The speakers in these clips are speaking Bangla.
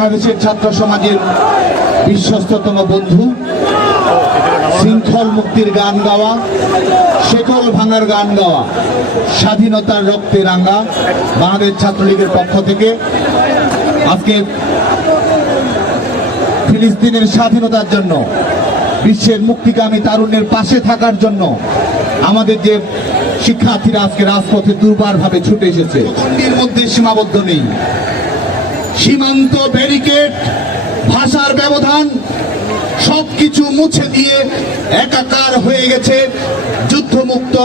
বাংলাদেশের ছাত্র সমাজের বিশ্বস্ততম বন্ধু, শৃঙ্খল মুক্তির গান গাওয়া, শেকল ভাঙার গান গাওয়া, স্বাধীনতার রক্তে রাঙ্গা বাংলাদেশ ছাত্রলীগের পক্ষ থেকে আজকে ফিলিস্তিনের স্বাধীনতার জন্য, বিশ্বের মুক্তিকামী তারুণ্যের পাশে থাকার জন্য আমাদের যে শিক্ষার্থীরা আজকে রাজপথে দুর্বারভাবে ছুটে এসেছে মধ্যে সীমাবদ্ধ নেই। সীমান্ত ব্যারিকেড ভাষার ব্যবধান, সবকিছু মুছে দিয়ে একাকার হয়ে গেছে যুদ্ধমুক্ত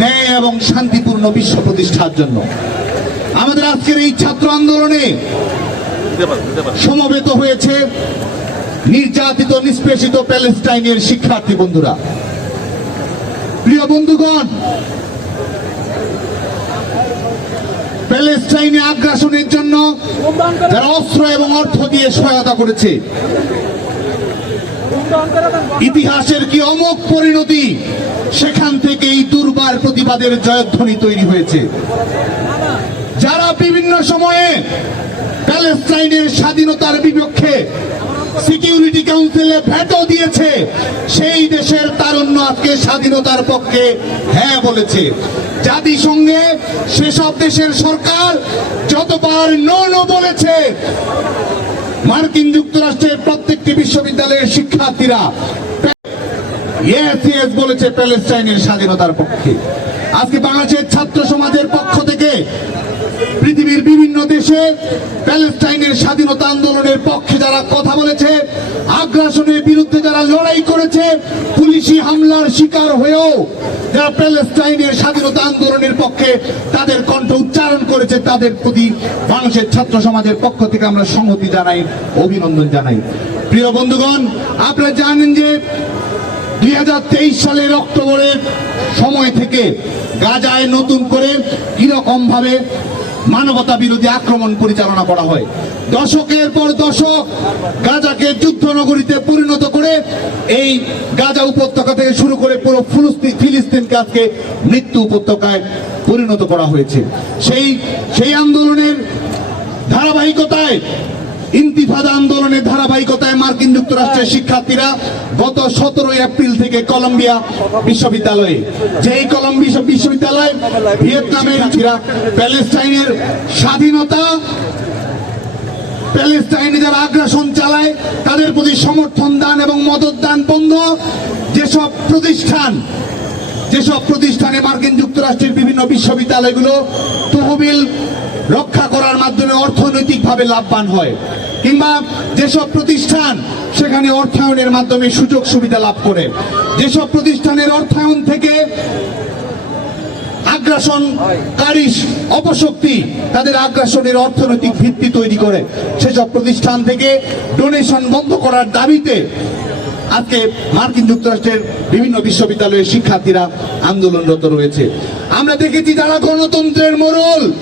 ন্যায় এবং শান্তিপূর্ণ বিশ্ব প্রতিষ্ঠার জন্য। আমাদের আজকের এই ছাত্র আন্দোলনে সমবেত হয়েছে নির্যাতিত, নিষ্পেষিত প্যালেস্টাইনের শিক্ষার্থী বন্ধুরা। প্রিয় বন্ধুগণ প্যালেস্টাইনে আগ্রাসনের জন্য যারা অস্ত্র এবং অর্থ দিয়ে সহায়তা করেছে। ইতিহাসের কি অমোক পরিণতি? সেখান থেকে এই দুর্বার প্রতিবাদের জয়ধ্বনি তৈরি হয়েছে। যারা বিভিন্ন সময়ে প্যালেস্টাইনের স্বাধীনতার বিপক্ষে সিকিউরিটি কাউন্সিলে ভেটো দিয়েছে, সেই দেশের তারুণ্য আজকে স্বাধীনতার পক্ষে হ্যাঁ বলেছে। জাতিসংঘে সেসব দেশের সরকার যতবার নো নো বলেছে, মার্কিন যুক্তরাষ্ট্রের প্রত্যেকটি বিশ্ববিদ্যালয়ের শিক্ষার্থীরা বলেছে প্যালেস্টাইনের স্বাধীনতার পক্ষে। আজকে বাংলাদেশের ছাত্র সমাজের পক্ষ থেকে পৃথিবীর বিভিন্ন দেশে প্যালেস্টাইনের স্বাধীনতা আন্দোলনের পক্ষে যারা কথা বলেছে, আগ্রাসনের বিরুদ্ধে যারা লড়াই করেছে, পুলিশি হামলার শিকার হয়েও যারা প্যালেস্টাইনের স্বাধীনতা আন্দোলনের পক্ষে তাদের কণ্ঠ উচ্চারণ করেছে, তাদের প্রতি মানুষের ছাত্র সমাজের পক্ষ থেকে আমরা সংহতি জানাই, অভিনন্দন জানাই। প্রিয় বন্ধুগণ, আপনারা জানেন যে দুই হাজার তেইশ সালের অক্টোবরের সময় থেকে গাজায় নতুন করে কীরকম ভাবে মানবতা বিরোধী আক্রমণ পরিচালনা করা হয়। দশকের পর দশক গাজাকে যুদ্ধ নগরীতে পরিণত করে এই গাজা উপত্যকা থেকে শুরু করে পুরো ফিলিস্তিন আজকে মৃত্যু উপত্যকায় পরিণত করা হয়েছে। সেই সেই আন্দোলনের ধারাবাহিকতায় ইন্তিফাদা আন্দোলনের ধারাবাহিকতায় মার্কিন যুক্তরাষ্ট্রের শিক্ষার্থীরা গত সতেরোই এপ্রিল থেকে কলম্বিয়া বিশ্ববিদ্যালয়ে, যেই কলম্বিয়া বিশ্ববিদ্যালয় ভিয়েতনামের প্যালেস্টাইনের স্বাধীনতা, প্যালেস্টাইনে যারা আগ্রাসন চালায়, তাদের প্রতি সমর্থন দান এবং মদত দান বন্ধ যেসব প্রতিষ্ঠান, যেসব প্রতিষ্ঠানে মার্কিন যুক্তরাষ্ট্রের বিভিন্ন বিশ্ববিদ্যালয়গুলো তহবিল রক্ষা করার মাধ্যমে অর্থনৈতিকভাবে লাভবান হয়। কিংবা যেসব প্রতিষ্ঠান সেখানে অর্থায়নের মাধ্যমে সুযোগ সুবিধা লাভ করে। যেসব প্রতিষ্ঠানের অর্থায়ন থেকে আগ্রাসনকারী অপশক্তি তাদের আগ্রাসনের অর্থনৈতিক ভিত্তি তৈরি করে। সেসব প্রতিষ্ঠান থেকে ডোনেশন বন্ধ করার দাবিতে আজকে মার্কিন যুক্তরাষ্ট্রের বিভিন্ন বিশ্ববিদ্যালয়ের শিক্ষার্থীরা আন্দোলনরত রয়েছে। আমরা দেখেছি যারা গণতন্ত্রের মোড়ল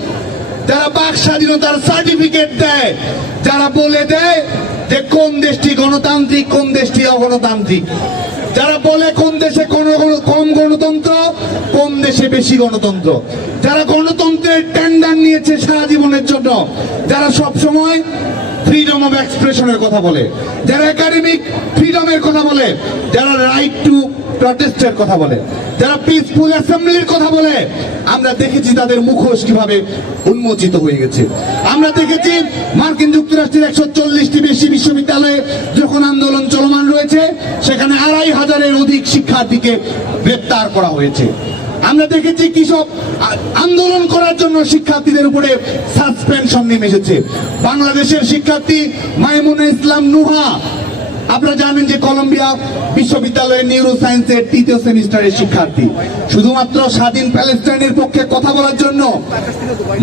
যারা বাক স্বাধীনতার সার্টিফিকেট দেয়, যারা বলে দেয় যে কোন দেশটি গণতান্ত্রিক, কোন দেশটি অগণতান্ত্রিক। যারা বলে কোন দেশে কোন কম গণতন্ত্র, কোন দেশে বেশি গণতন্ত্র। যারা গণতন্ত্রের টেন্ডার নিয়েছে সারা জীবনের জন্য, যারা সব সময় ফ্রিডম অফ এক্সপ্রেশনের কথা বলে। যারা একাডেমিক ফ্রিডমের কথা বলে, যারা রাইট টু প্রটেস্টের কথা বলে, যারা পিসফুল অ্যাসেম্বলির কথা বলে, আমরা দেখেছি তাদের মুখোশ কীভাবে উন্মোচিত হয়ে গেছে। আমরা দেখেছি মার্কিন যুক্তরাষ্ট্রের একশো চল্লিশটি বেশি বিশ্ববিদ্যালয়ে যখন আন্দোলন চলমান রয়েছে, সেখানে আড়াই হাজারের অধিক শিক্ষার্থীকে গ্রেপ্তার করা হয়েছে। আমরা দেখেছি কৃষক আন্দোলন করার জন্য শিক্ষার্থীদের উপরে সাসপেনশন নেমে এসেছে। বাংলাদেশের শিক্ষার্থী মাইমুন ইসলাম নুহা আপনারা জানেন যে কলম্বিয়া বিশ্ববিদ্যালয়ের নিউরো সায়েন্সের তৃতীয় সেমিস্টারের শিক্ষার্থী। শুধুমাত্র স্বাধীন প্যালেস্টাইনের পক্ষে কথা বলার জন্য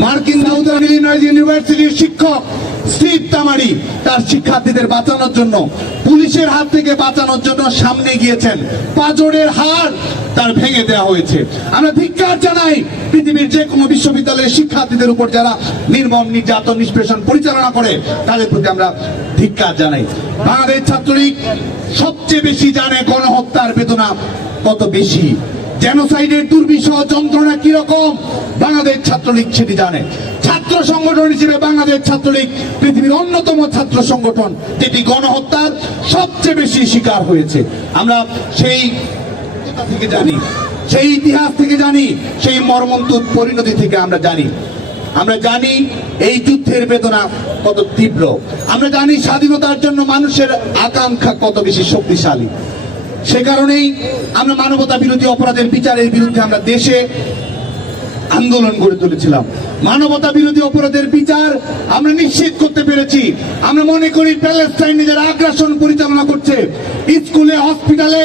মার্কিন সাউদার্ন ইলিনয়েস ইউনিভার্সিটির শিক্ষক স্টিভ তামারি তার শিক্ষার্থীদের বাঁচানোর জন্য, পুলিশের হাত থেকে বাঁচানোর জন্য সামনে গিয়েছেন। পাজরের হার তার ভেঙে দেওয়া হয়েছে। আমরা ধিক্কার জানাই পৃথিবীর যে কোনো বিশ্ববিদ্যালয়ের শিক্ষার্থীদের উপর যারা নির্মম, নির্যাতন, নিষ্পেষণ পরিচালনা করে, তাদের প্রতি আমরা ধিক্কার জানাই। বাংলাদেশ ছাত্রলীগ সবচেয়ে বেশি জানে গণহত্যার বেদনা কত বেশি? জেনোসাইডের দুর্বিষহ যন্ত্রণা কীরকম? বাংলাদেশ ছাত্রলীগ সেটি জানে। ছাত্র সংগঠন হিসেবে বাংলাদেশ ছাত্রলীগ পৃথিবীর অন্যতম ছাত্র সংগঠন। যেটি গণহত্যার সবচেয়ে বেশি শিকার হয়েছে। আমরা সেই থেকে জানি, সেই ইতিহাস থেকে জানি, সেই মর্মন্তুদ পরিণতি থেকে আমরা জানি। আমরা জানি এই যুদ্ধের বেদনা কত তীব্র। আমরা জানি স্বাধীনতার জন্য মানুষের আকাঙ্ক্ষা কত বেশি শক্তিশালী। সে কারণেই আমরা মানবতা বিরোধী অপরাধের বিচারের বিরুদ্ধে আমরা দেশে আন্দোলন গড়ে তুলেছিলাম। মানবতা বিরোধী অপরাধের বিচার আমরা নিশ্চিত করতে পেরেছি। আমরা মনে করি প্যালেস্টাইনে যারা আগ্রাসন পরিচালনা করছে। স্কুলে, হসপিটালে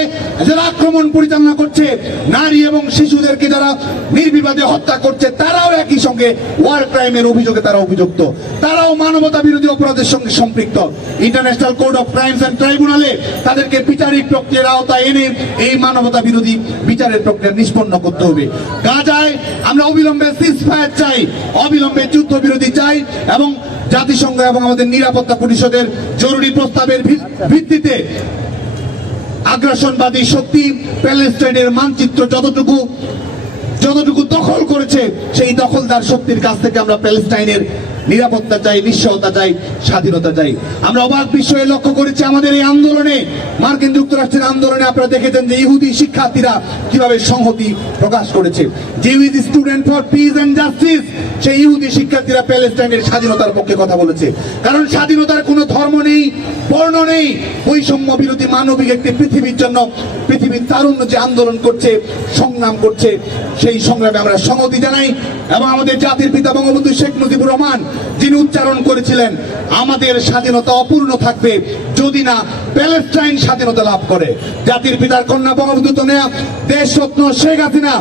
যারা আক্রমণ পরিচালনা করছে। নারী এবং শিশুদেরকে যারা নির্বিবাদে হত্যা করছে, তারাও একই সঙ্গে ওয়ার ক্রাইমের অভিযোগে তারা অভিযুক্ত। তারাও মানবতা বিরোধী অপরাধের সঙ্গে সম্পৃক্ত। International code of crimes and ট্রাইব্যুনালে তাদেরকে বিচারিক প্রক্রিয়ার আওতায় এনে এই মানবতা বিরোধী বিচারের প্রক্রিয়া নিষ্পন্ন করতে হবে। গাজায় আমরা অবিলম্বে সিজফায়ার চাই, অবিলম্বে যুদ্ধ বিরোধী চাই এবং জাতিসংঘ এবং আমাদের নিরাপত্তা পরিষদের জরুরি প্রস্তাবের ভিত্তিতে আগ্রাসনবাদী শক্তি প্যালেস্টাইনের মানচিত্র যতটুকু যতটুকু দখল করেছে, সেই দখলদার শক্তির কাছ থেকে আমরা প্যালেস্টাইনের নিরাপত্তা চাই নিশ্চয়তা চাই, স্বাধীনতা চাই। আমরা অবাক বিষয়ে লক্ষ্য করেছি আমাদের এই আন্দোলনে, মার্কিন যুক্তরাষ্ট্রের আন্দোলনে আপনারা দেখেছেন যে ইহুদি শিক্ষার্থীরা কীভাবে সংহতি প্রকাশ করেছে। যে is student for peace and justice সেই ইহুদি শিক্ষার্থীরা প্যালেস্টাইনের স্বাধীনতার পক্ষে কথা বলেছে। কারণ স্বাধীনতার কোনো ধর্ম নেই, বর্ণ নেই। বৈষম্য বিরোধী মানবিক একটি পৃথিবীর জন্য, পৃথিবীর তারুণ্য যে আন্দোলন করছে, সংগ্রাম করছে, সেই সংগ্রামে আমরা সংহতি জানাই। এবং আমাদের জাতির পিতা বঙ্গবন্ধু শেখ মুজিবুর রহমান যিনি উচ্চারণ করেছিলেন আমাদের স্বাধীনতা অপূর্ণ থাকবে। যদি না প্যালেস্টাইন স্বাধীনতা লাভ করে। জাতির পিতার কন্যা বঙ্গবন্ধু তনয়া দেশরত্ন শেখ হাসিনা।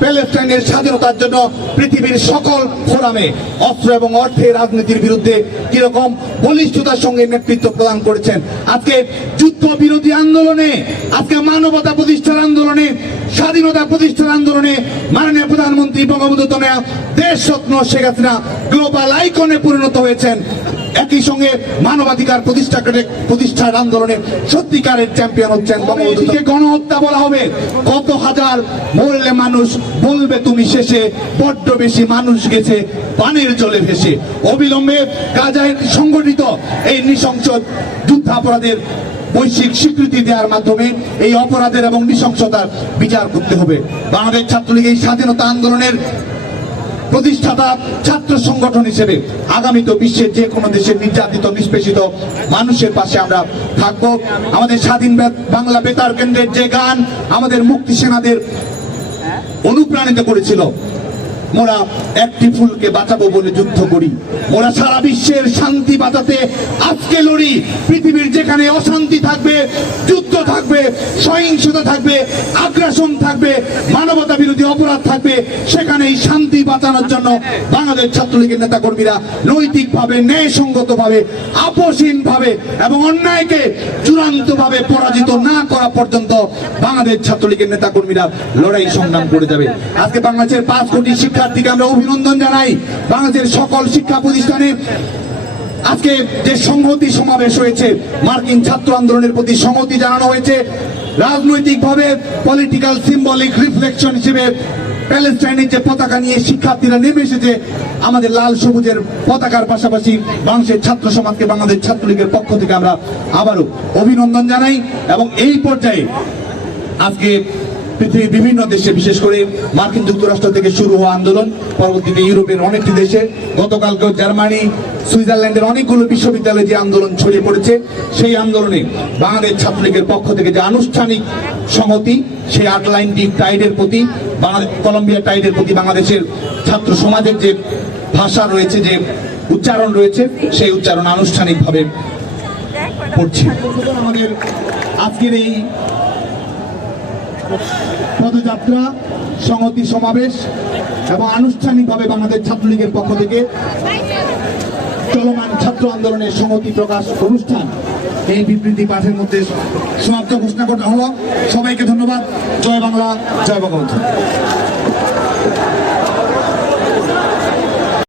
প্যালেস্টাইনের স্বাধীনতার জন্য পৃথিবীর সকল ফোরামে অস্ত্র এবং অর্থের রাজনীতির বিরুদ্ধে কীরকম বলিষ্ঠতার সঙ্গে নেতৃত্ব প্রদান করেছেন। আজকে যুদ্ধ বিরোধী আন্দোলনে, আজকে মানবতা প্রতিষ্ঠার আন্দোলনে, স্বাধীনতা প্রতিষ্ঠার আন্দোলনে মাননীয় প্রধানমন্ত্রী বঙ্গবন্ধু তনয়া দেশ রত্ন শেখ হাসিনা গ্লোবাল আইকনে পরিণত হয়েছেন। একই সঙ্গে মানবাধিকার প্রতিষ্ঠা প্রতিষ্ঠার আন্দোলনে সত্যিকারের চ্যাম্পিয়ন হচ্ছেন বঙ্গবন্ধুকে গণহত্যা বলা হবে। কত হাজার মরলে মানুষ বলবে তুমি শেষে, বড্ড বেশি মানুষ গেছে পানির জলে ভেসে। অবিলম্বে গাজায় সংগঠিত এই নৃশংস যুদ্ধাপরাধের বৈশ্বিক স্বীকৃতি দেওয়ার মাধ্যমে এই অপরাধের এবং নৃশংসতার বিচার করতে হবে। বাংলাদেশ ছাত্রলীগ এই স্বাধীনতা আন্দোলনের প্রতিষ্ঠাতা ছাত্র সংগঠন হিসেবে আগামী তো বিশ্বের যে কোনো দেশের নির্যাতিত, নিষ্পেষিত মানুষের পাশে আমরা থাকব। আমাদের স্বাধীন বাংলা বেতার কেন্দ্রের যে গান আমাদের মুক্তি সেনাদের অনুপ্রাণিত করেছিল মোরা একটি ফুলকে বাঁচাবো বলে যুদ্ধ করি। মোরা সারা বিশ্বের শান্তি বাঁচাতে আজকে লড়ি। পৃথিবীর যেখানে অশান্তি থাকবে, যুদ্ধ থাকবে, সহিংসতা থাকবে, আগ্রাসন থাকবে, মানবতা বিরোধী অপরাধ থাকবে সেখানে এই শান্তি বাঁচানোর জন্য বাংলাদেশ ছাত্রলীগের নেতা কর্মীরা নৈতিকভাবে, ন্যায়সঙ্গতভাবে, আপোষহীনভাবে এবং অন্যায়কে চূড়ান্তভাবে পরাজিত না করা পর্যন্ত বাংলাদেশ ছাত্রলীগের নেতা কর্মীরা লড়াই সংগ্রাম করে যাবে। আজকে বাংলাদেশের পাঁচ কোটি শিক্ষার্থীকে আমরা অভিনন্দন জানাই। বাংলাদেশের সকল শিক্ষা প্রতিষ্ঠানে আজকে যে সংহতি সমাবেশ হয়েছে, মার্কিন ছাত্র আন্দোলনের প্রতি সংহতি জানানো হয়েছে, রাজনৈতিকভাবে পলিটিক্যাল সিম্বলিক রিফ্লেকশন হিসেবে প্যালেস্টাইনের যে পতাকা নিয়ে শিক্ষার্থীরা নেমে এসেছে, আমাদের লাল সবুজের পতাকার পাশাপাশি বাংলাদেশের ছাত্র সমাজকে বাংলাদেশ ছাত্রলীগের পক্ষ থেকে আমরা আবারও অভিনন্দন জানাই এবং এই পর্যায়ে আজকে পৃথিবীর বিভিন্ন দেশে, বিশেষ করে মার্কিন যুক্তরাষ্ট্র থেকে শুরু হওয়া আন্দোলন, পরবর্তীতে ইউরোপের অনেকটি দেশে, গতকালকেও জার্মানি, সুইজারল্যান্ডের অনেকগুলো বিশ্ববিদ্যালয়ে যে আন্দোলন ছড়িয়ে পড়েছে, সেই আন্দোলনে বাংলাদেশ ছাত্রলীগের পক্ষ থেকে যে আনুষ্ঠানিক সংহতি সেই আটলান্টিক টাইডের প্রতি কলম্বিয়া টাইডের প্রতি বাংলাদেশের ছাত্র সমাজের যে ভাষা রয়েছে, যে উচ্চারণ রয়েছে, সেই উচ্চারণ আনুষ্ঠানিকভাবে পড়ছি। আমাদের আজকের এই পদযাত্রা, সংহতি সমাবেশ এবং আনুষ্ঠানিকভাবে বাংলাদেশ ছাত্রলীগের পক্ষ থেকে চলমান ছাত্র আন্দোলনের সংহতি প্রকাশ অনুষ্ঠান। এই বিবৃতি পাঠের মধ্যে সমাপ্ত ঘোষণা করা হলো। সবাইকে ধন্যবাদ। জয় বাংলা, জয় বঙ্গবন্ধু।